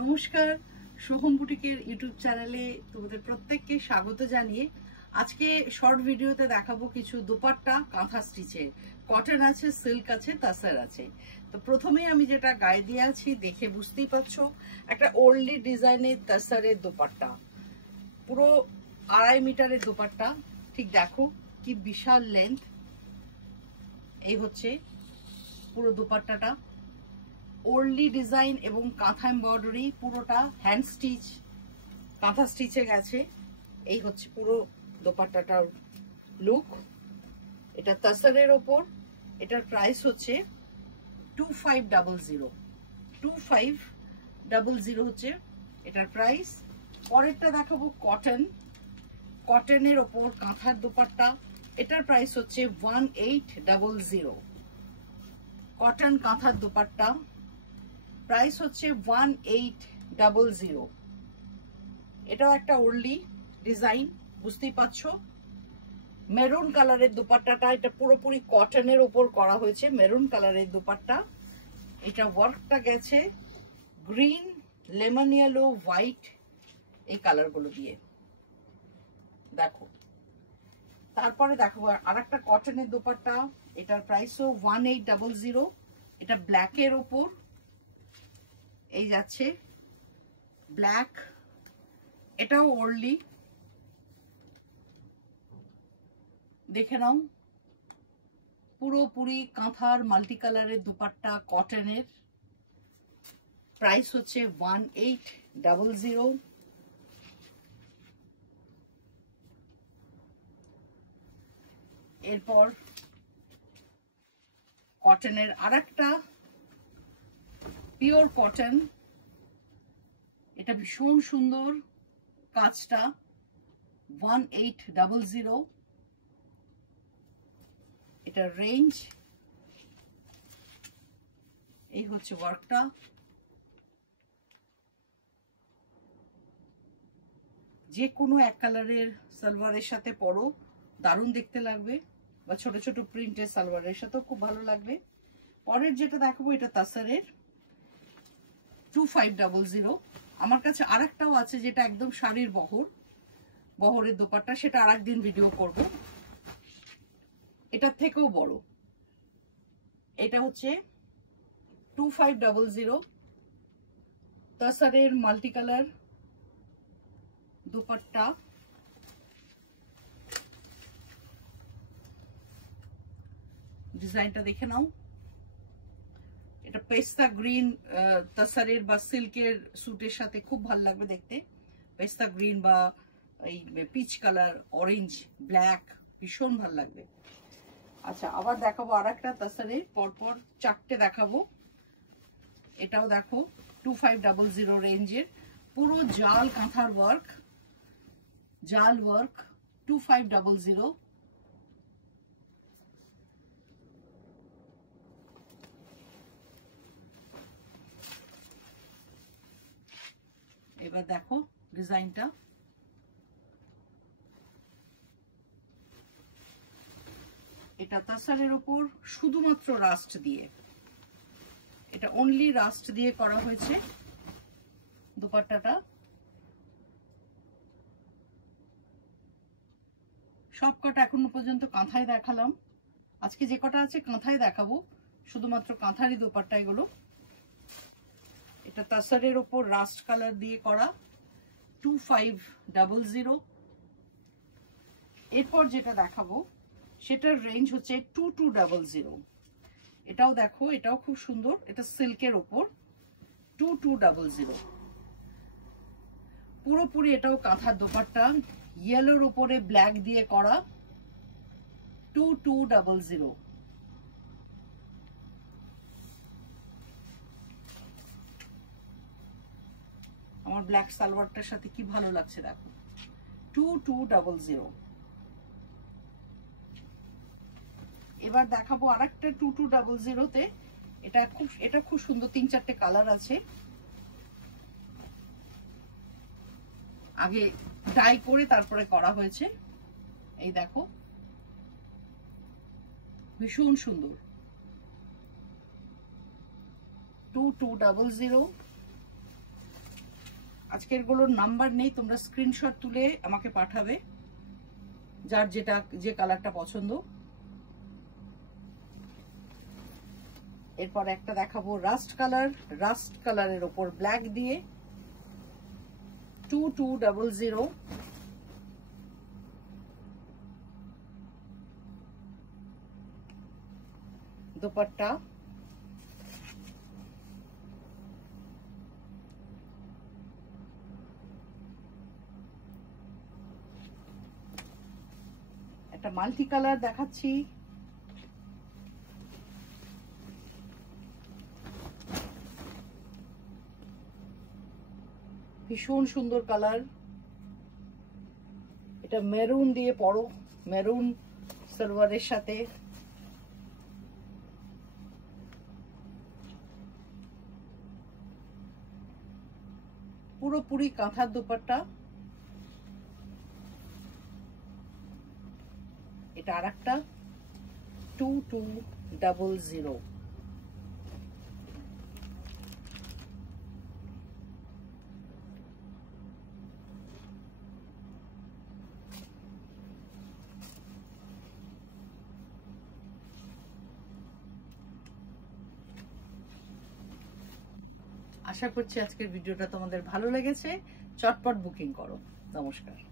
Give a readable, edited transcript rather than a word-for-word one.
নমস্কার, সোহম বুটিকের ইউটিউব চ্যানেলে তোমাদের প্রত্যেককে স্বাগত জানিয়ে আজকে শর্ট ভিডিওতে দেখাবো কিছু দোপাট্টা কাঁথা স্টিচের। কটন আছে, সিল্ক আছে, তাসার আছে। তো প্রথমেই আমি যেটা গায়ে দিয়ে আছি দেখে বুঝতেই পারছো, একটা ওল্ডলি ডিজাইনের তাসারের দোপাট্টা, পুরো 2.5 মিটারের দোপাট্টা। ঠিক দেখো কি বিশাল লেন্থ। এই হচ্ছে পুরো দোপাট্টাটা, ওল্ডলি ডিজাইন এবং কাঁথা এমব্রয়ডারি, পুরোটা হ্যান্ড স্টিচ, কাঁথা স্টিচে গেছে। এই হচ্ছে পুরো দোপাট্টাটার লুক। এটা তাসারের ওপর। এটার প্রাইস হচ্ছে 2500। 2500 হচ্ছে এটার প্রাইস। পরেরটা দেখাবো কটন, কটনের ওপর কাঁথার দোপাট্টা। এটার প্রাইস হচ্ছে 1800। কটন কাঁথার দোপাট্টা প্রাইস হচ্ছে 1800। এটাও একটা ওল্ডলি ডিজাইন, বুঝতেই পারছো। মেরুন কালারের দোপাট্টাটা, এটা পুরোপুরি কটনের ওপর করা হয়েছে, মেরুন কালারের দোপাট্টা। এটা ওয়ার্কটা গেছে গ্রিন, লেমন ইয়েলো, হোয়াইট, এই কালারগুলো দিয়ে। দেখো, তারপরে দেখো আরেকটা কটনের দোপাট্টা। এটার প্রাইসও 1800। এটা ব্ল্যাকের ওপর, এই যাচ্ছে ব্ল্যাক। এটাও ওল্ডলি, দেখে নাও। পুরোপুরি কাঁথার মাল্টি কালারের দোপাট্টা, কটনের। প্রাইস হচ্ছে 1800। এরপর কটনের আরেকটা পিওর কটন, এটা ভীষণ সুন্দর কাজটা, 1800। এটা রেঞ্জ, এই হচ্ছে ওয়ার্কটা। যে কোনো এক কালারের সালোয়ারের সাথে পরো, দারুণ দেখতে লাগবে, বা ছোট ছোট প্রিন্টের সালোয়ারের সাথেও খুব ভালো লাগবে। পরের যেটা দেখাবো এটা তাসারের, 2500। আমার কাছে আরেকটাও আছে যেটা একদম শাড়ির বহরের দোপাট্টা, সেটা আরেকদিন ভিডিও করব। এটার থেকেও বড়। এটা হচ্ছে 2500 তাসারের মাল্টি কালার দোপাট্টা। ডিজাইনটা দেখে নাও। এটা পেস্তা গ্রিন তাসারের বা সিল্কের স্যুটের সাথে খুব ভালো লাগবে দেখতে। পেস্তা গ্রিন বা এই পিচ কালার, অরেঞ্জ, ব্ল্যাক, ভীষণ ভালো লাগবে। আচ্ছা, আবার দেখাবো আর একটা তাসারের, পরপর 4টে দেখাবো। এটাও দেখো 2500 রেঞ্জের, পুরো জাল কাঁথার ওয়ার্ক, জাল ওয়ার্ক, 2500। এবার দেখো ডিজাইনটা, এটা তাসারের উপর শুধুমাত্র রাস্ট দিয়ে, এটা অনলি রাস্ট দিয়ে করা হয়েছে দোপাট্টাটা। সব কটা এখনো পর্যন্ত কাঁথায় দেখালাম, আজকে যে কটা আছে কাঁথায় দেখাবো, শুধুমাত্র কাঁথারই দোপাট্টা এগুলো। এটা তাসারের উপর রাস্ট কালার দিয়ে করা, 2500। এরপর যেটা দেখাবো সেটার রেঞ্জ হচ্ছে 2200। এটাও দেখো, এটাও খুব সুন্দর, এটা সিল্কের ওপর, 2200। পুরোপুরি এটাও কাঁথার দোপাট্টা, ইয়েলোর উপরে ব্ল্যাক দিয়ে করা, 2200। আমার ব্ল্যাক সালোয়ারটার সাথে কি ভালো লাগছে দেখো, 2200। এবার দেখাবো আরেকটা 2200-তে। এটা খুব সুন্দর, 3-4টে কালার আছে। আগে ডাই করে তারপরে করা হয়েছে, এই দেখো, ভীষণ সুন্দর, 2200। আজকের গুলোর নাম্বার নেই, তোমরা স্ক্রিনশট তুলে আমাকে পাঠাবে যার যেটা যে কালারটা পছন্দ। এরপর একটা দেখাবো রাস্ট কালার, রাস্ট কালারের ওপর ব্ল্যাক দিয়ে 2200। দুপাট্টা, একটা মাল্টি কালার দেখাচ্ছি, ভীষণ সুন্দর কালার। এটা মেরুন দিয়ে পরো, মেরুন সালোয়ারের সাথে। পুরোপুরি কাঁথার দুপাট্টা। এটা আর একটা 2200। আশা করছি আজকের ভিডিওটা তোমাদের ভালো লেগেছে। চটপট বুকিং করো। নমস্কার।